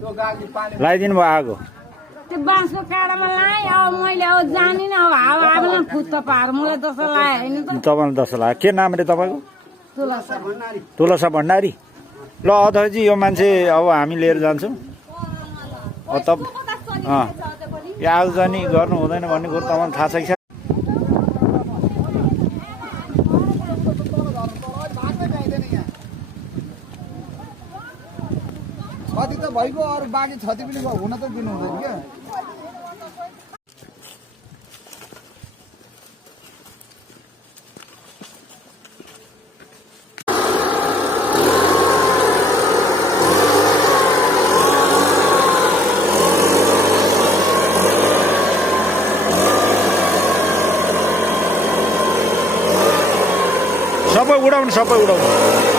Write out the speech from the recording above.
लगाइदिनु भयो आगो त्यो बाँसको काँडामा लाएँ अब मैले अब जानिनँ अब हावा आएन फुत्त पार मलाई जस्तो लाग्यो होइन त तपाईँलाई जस्तो लाग्यो के नाम रे तपाईँको तुलसा तुलसा भण्डारी ल अध्यक्षजी यो मान्छे अब हामी लिएर जान्छौँ यो आगजनी गर्नु हुँदैन भन्ने कुरो तपाईँलाई थाहा छ कि क्षति त भइगयो अरू बाँकी क्षति पनि हुन त दिनु हुँदैन क्या सबै उडाउनु